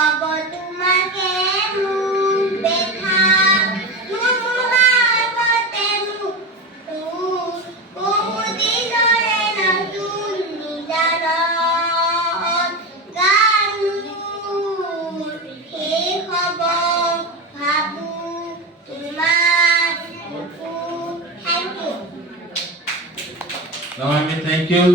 কব তোমাকে মুখ দেখা মুহাবতে মুখ বহুদিনৰে নতুন মিলনত গান মোৰ শেষ হ'ব ভাবো তোমাক thank U Now, I mean, thank you.